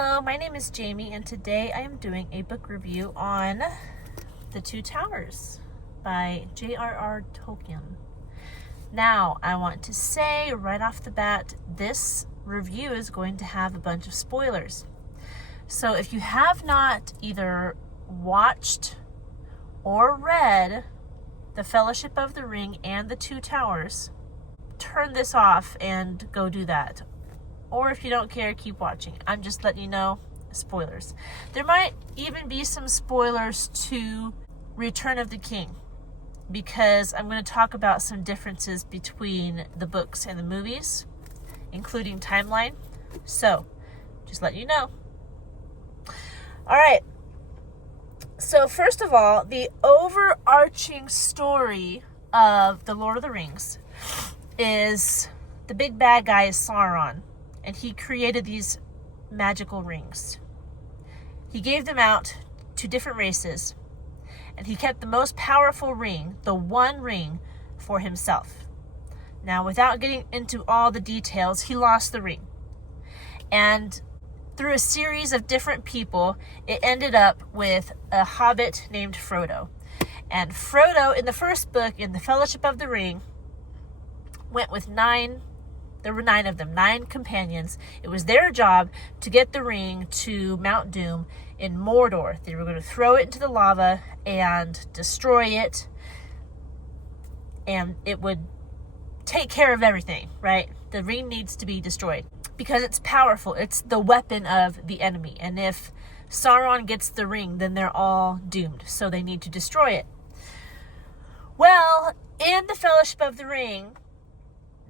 Hello, my name is Jamie, and today I am doing a book review on The Two Towers by J.R.R. Tolkien. Now, I want to say right off the bat, this review is going to have a bunch of spoilers. So if you have not either watched or read The Fellowship of the Ring and The Two Towers, turn this off and go do that. Or if you don't care, keep watching. I'm just letting you know, spoilers. There might even be some spoilers to Return of the King, because I'm going to talk about some differences between the books and the movies, including timeline. So, just letting you know. Alright, so first of all, the overarching story of The Lord of the Rings is the big bad guy is Sauron. And he created these magical rings. He gave them out to different races. And he kept the most powerful ring, the one ring, for himself. Now, without getting into all the details, he lost the ring. And through a series of different people, it ended up with a hobbit named Frodo. And Frodo, in the first book, in The Fellowship of the Ring, went with There were 9 of them, 9 companions. It was their job to get the ring to Mount Doom in Mordor. They were going to throw it into the lava and destroy it. And it would take care of everything, right? The ring needs to be destroyed because it's powerful. It's the weapon of the enemy. And if Sauron gets the ring, then they're all doomed. So they need to destroy it. Well, in The Fellowship of the Ring,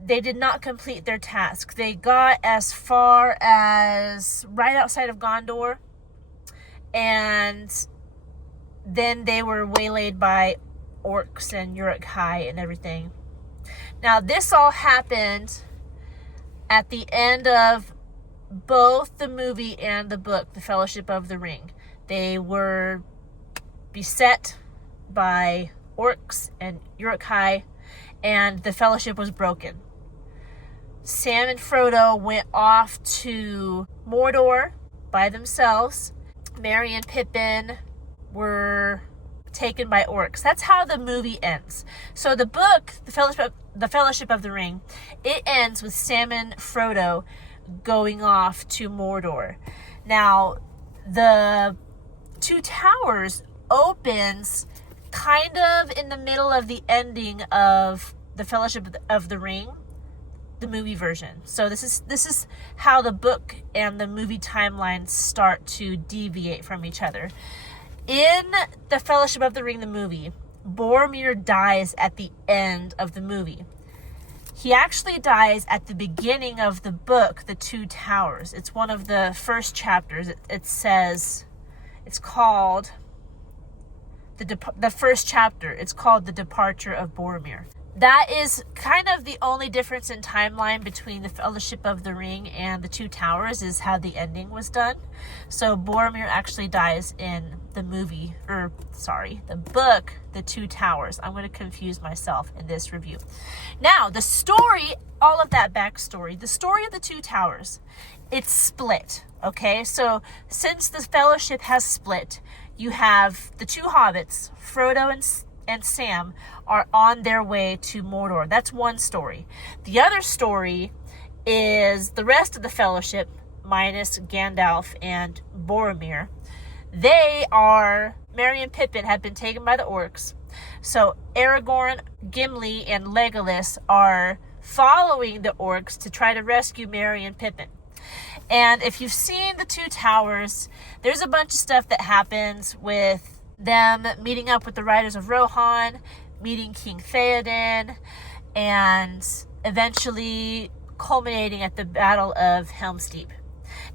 they did not complete their task. They got as far as right outside of Gondor, and then they were waylaid by orcs and Uruk-hai and everything. Now, this all happened at the end of both the movie and the book, The Fellowship of the Ring. They were beset by orcs and Uruk-hai, and the fellowship was broken. Sam and Frodo went off to Mordor by themselves. Merry and Pippin were taken by orcs. That's how the movie ends. So the book, The Fellowship of the Ring, it ends with Sam and Frodo going off to Mordor. Now, The Two Towers opens kind of in the middle of the ending of The Fellowship of the Ring, the movie version. So this is how the book and the movie timelines start to deviate from each other. In The Fellowship of the Ring, the movie, Boromir dies at the end of the movie. He actually dies at the beginning of the book, The Two Towers. It's one of the first chapters. It says, it's called the first chapter. It's called The Departure of Boromir. That is kind of the only difference in timeline between The Fellowship of the Ring and The Two Towers, is how the ending was done. So Boromir actually dies in the book, The Two Towers. I'm going to confuse myself in this review. Now, the story, all of that backstory, the story of The Two Towers, it's split, okay? So since the Fellowship has split, you have the two hobbits, Frodo and Sam, are on their way to Mordor. That's one story. The other story is the rest of the Fellowship, minus Gandalf and Boromir. Merry and Pippin have been taken by the orcs. So Aragorn, Gimli, and Legolas are following the orcs to try to rescue Merry and Pippin. And if you've seen The Two Towers, there's a bunch of stuff that happens with them meeting up with the Riders of Rohan, meeting King Theoden, and eventually culminating at the Battle of Helm's Deep.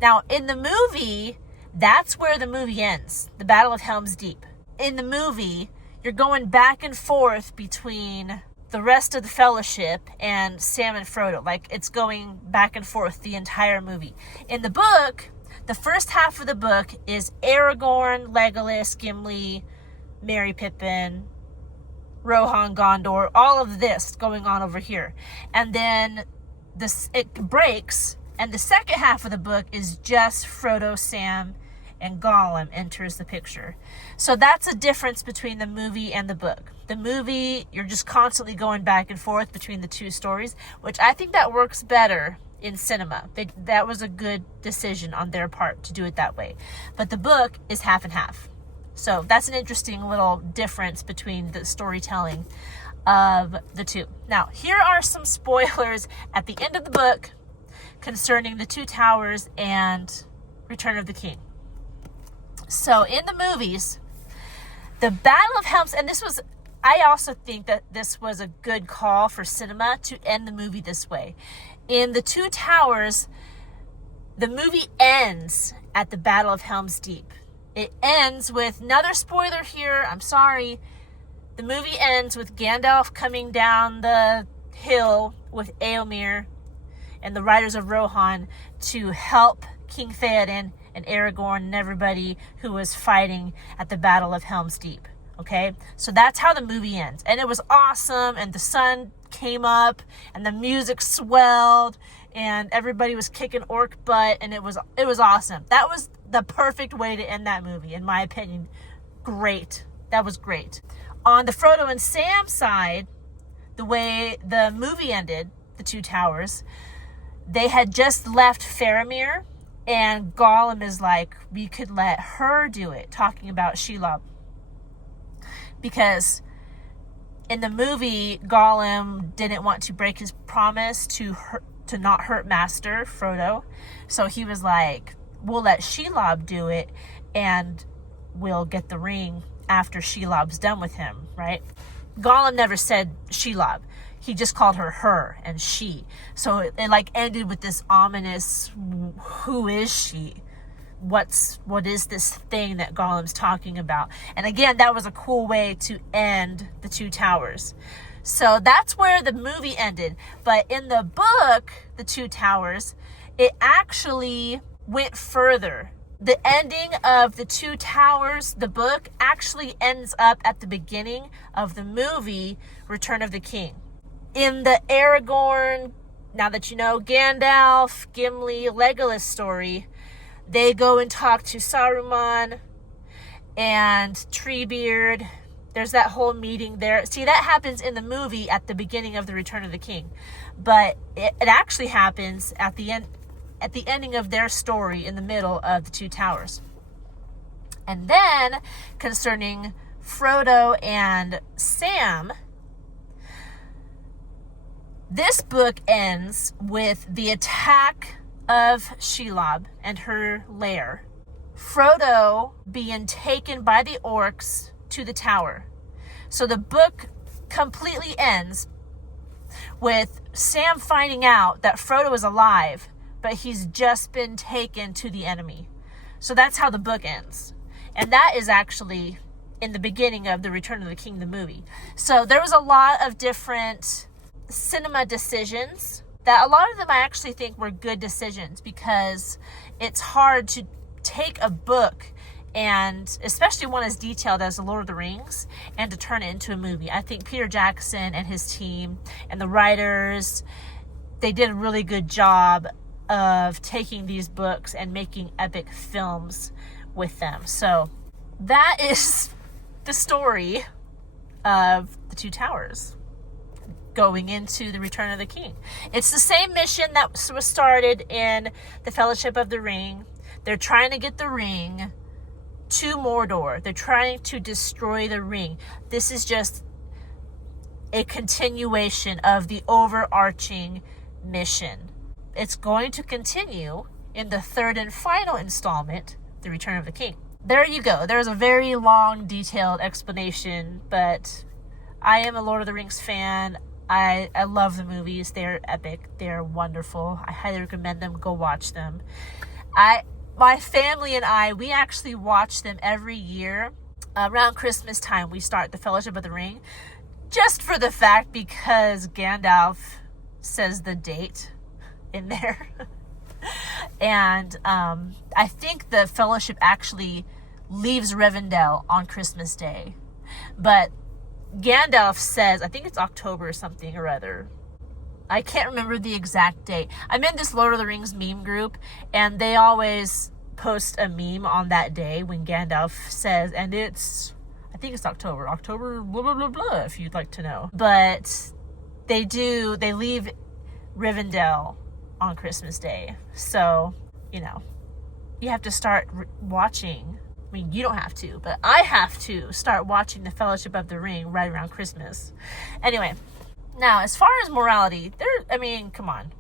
Now, in the movie, that's where the movie ends, the Battle of Helm's Deep. In the movie, you're going back and forth between the rest of the Fellowship and Sam and Frodo. Like, it's going back and forth the entire movie. In the book, the first half of the book is Aragorn, Legolas, Gimli, Merry, Pippin, Rohan, Gondor, all of this going on over here. And then it breaks And the second half of the book is just Frodo, Sam, and Gollum enters the picture. So that's a difference between the movie and the book. The movie, you're just constantly going back and forth between the two stories, which I think that works better in cinema. That was a good decision on their part to do it that way. But the book is half and half. So that's an interesting little difference between the storytelling of the two. Now, here are some spoilers at the end of the book concerning the Two Towers and Return of the King. So in the movies, the Battle of Helm's, and I also think that this was a good call for cinema to end the movie this way. In the Two Towers, the movie ends at the Battle of Helm's Deep. It ends with, another spoiler here, I'm sorry, the movie ends with Gandalf coming down the hill with Éomer and the Riders of Rohan to help King Theoden and Aragorn and everybody who was fighting at the Battle of Helm's Deep. Okay? So that's how the movie ends. And it was awesome, and the sun came up, and the music swelled, and everybody was kicking orc butt, and it was awesome. That was the perfect way to end that movie, in my opinion. Great. That was great. On the Frodo and Sam side, the way the movie ended, the Two Towers, they had just left Faramir, and Gollum is like, we could let her do it, talking about Shelob. Because in the movie, Gollum didn't want to break his promise to not hurt Master Frodo. So he was like, we'll let Shelob do it, and we'll get the ring after Shelob's done with him, right? Gollum never said Shelob. He just called her and she. So it like ended with this ominous, who is she? What is this thing that Gollum's talking about? And again, that was a cool way to end the Two Towers. So that's where the movie ended. But in the book, The Two Towers, it actually went further. The ending of The Two Towers, the book, actually ends up at the beginning of the movie, Return of the King. In the Aragorn, now that you know, Gandalf, Gimli, Legolas story, they go and talk to Saruman and Treebeard. There's that whole meeting there. See, that happens in the movie at the beginning of the Return of the King. But it actually happens at the ending of their story in the middle of the Two Towers. And then, concerning Frodo and Sam, this book ends with the attack of Shelob and her lair. Frodo being taken by the orcs to the tower. So the book completely ends with Sam finding out that Frodo is alive, but he's just been taken to the enemy. So that's how the book ends. And that is actually in the beginning of the Return of the King, the movie. So there was a lot of different cinema decisions that a lot of them I actually think were good decisions, because it's hard to take a book, and especially one as detailed as The Lord of the Rings, and to turn it into a movie. I think Peter Jackson and his team and the writers, they did a really good job of taking these books and making epic films with them. So that is the story of the Two Towers going into the Return of the King. It's the same mission that was started in the Fellowship of the Ring. They're trying to get the ring to Mordor. They're trying to destroy the ring. This is just a continuation of the overarching mission. It's going to continue in the third and final installment, The Return of the King. There you go. There's a very long, detailed explanation, but I am a Lord of the Rings fan. I love the movies. They're epic. They're wonderful. I highly recommend them. Go watch them. My family and I, we actually watch them every year. Around Christmas time, we start the Fellowship of the Ring, just for the fact because Gandalf says the date in there. And I think the Fellowship actually leaves Rivendell on Christmas Day. But Gandalf says, I think it's October or something or other. I can't remember the exact date. I'm in this Lord of the Rings meme group, and they always post a meme on that day when Gandalf says, and it's, I think it's October blah blah blah blah, if you'd like to know. But they leave Rivendell on Christmas Day, so you have to start watching. I mean, you don't have to, but I have to start watching the Fellowship of the Ring right around Christmas. Anyway, now as far as morality, come on.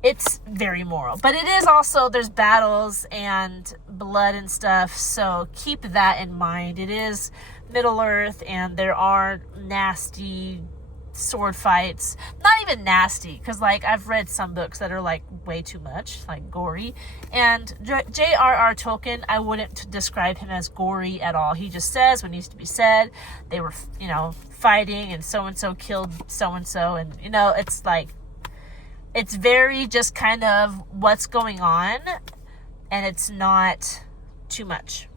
It's very moral, but it is also, there's battles and blood and stuff, so keep that in mind. It is Middle Earth, and there are nasty sword fights. Not even nasty, because I've read some books that are way too much, gory. And J.R.R. Tolkien, I wouldn't describe him as gory at all. He just says what needs to be said. They were, fighting, and so-and-so killed so-and-so, and, it's very just kind of what's going on, and it's not too much,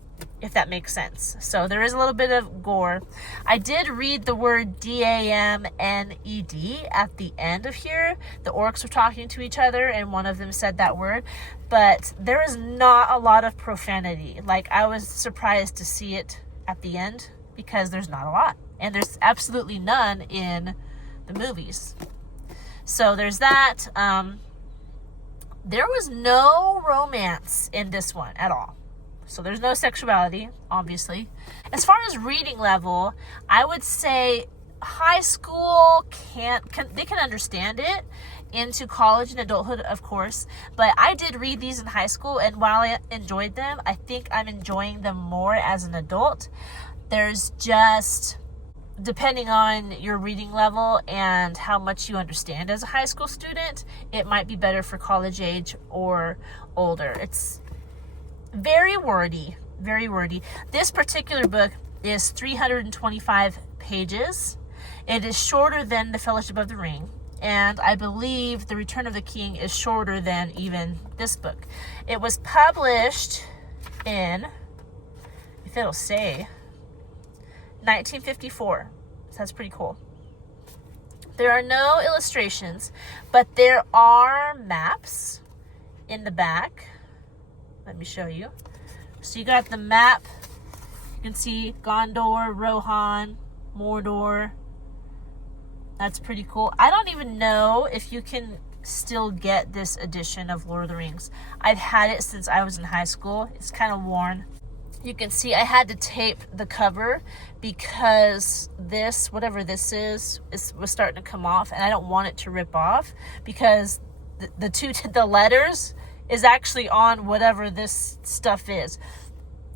if that makes sense. So there is a little bit of gore. I did read the word DAMNED at the end of here. The orcs were talking to each other, and one of them said that word, but there is not a lot of profanity. I was surprised to see it at the end, because there's not a lot, and there's absolutely none in the movies. So there's that. There was no romance in this one at all. So there's no sexuality, obviously. As far as reading level, I would say high school they can understand it. Into college and adulthood, of course. But I did read these in high school, and while I enjoyed them, I think I'm enjoying them more as an adult. There's just, depending on your reading level and how much you understand as a high school student, it might be better for college age or older. It's very wordy, very wordy. This particular book is 325 pages. It is shorter than The Fellowship of the Ring, and I believe The Return of the King is shorter than even this book. It was published in, if it'll say, 1954. So that's pretty cool. There are no illustrations, but there are maps in the back. Let me show you. So you got the map. You can see Gondor, Rohan, Mordor. That's pretty cool. I don't even know if you can still get this edition of Lord of the Rings. I've had it since I was in high school. It's kind of worn. You can see I had to tape the cover because this, whatever this is, was starting to come off, and I don't want it to rip off because the letters is actually on whatever this stuff is.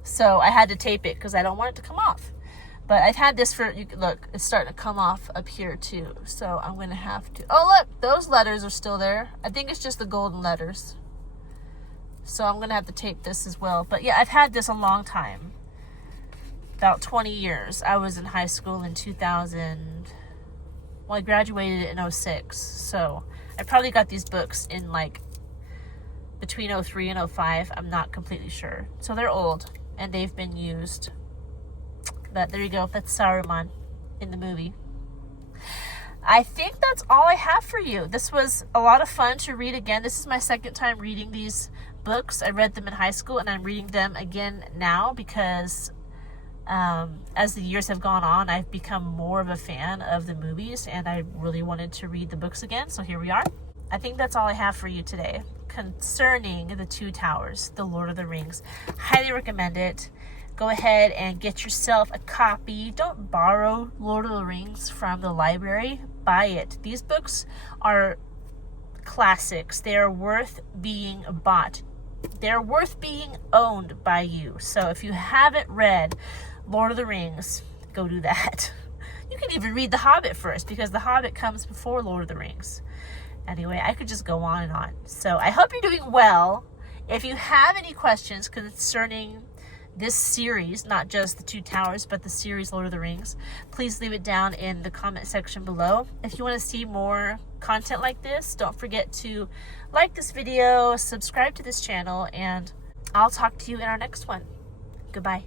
So I had to tape it because I don't want it to come off. But I've had this for, look, it's starting to come off up here too. So I'm going to have to, oh look, those letters are still there. I think it's just the golden letters. So I'm going to have to tape this as well. But yeah, I've had this a long time. About 20 years. I was in high school in 2000. Well, I graduated in 2006. So I probably got these books in between 2003 and 2005. I'm not completely sure. So they're old and they've been used. But there you go. That's Saruman in the movie. I think that's all I have for you. This was a lot of fun to read again. This is my second time reading these books. I read them in high school and I'm reading them again now because as the years have gone on, I've become more of a fan of the movies and I really wanted to read the books again. So here we are. I think that's all I have for you today concerning The Two Towers, The Lord of the Rings. Highly recommend it. Go ahead and get yourself a copy. Don't borrow Lord of the Rings from the library. Buy it. These books are classics. They are worth being bought. They're worth being owned by you. So if you haven't read Lord of the Rings, go do that. You can even read The Hobbit first because The Hobbit comes before Lord of the Rings. Anyway, I could just go on and on. So I hope you're doing well. If you have any questions concerning this series, not just The Two Towers, but the series Lord of the Rings, please leave it down in the comment section below. If you want to see more content like this, don't forget to like this video, subscribe to this channel, and I'll talk to you in our next one. Goodbye.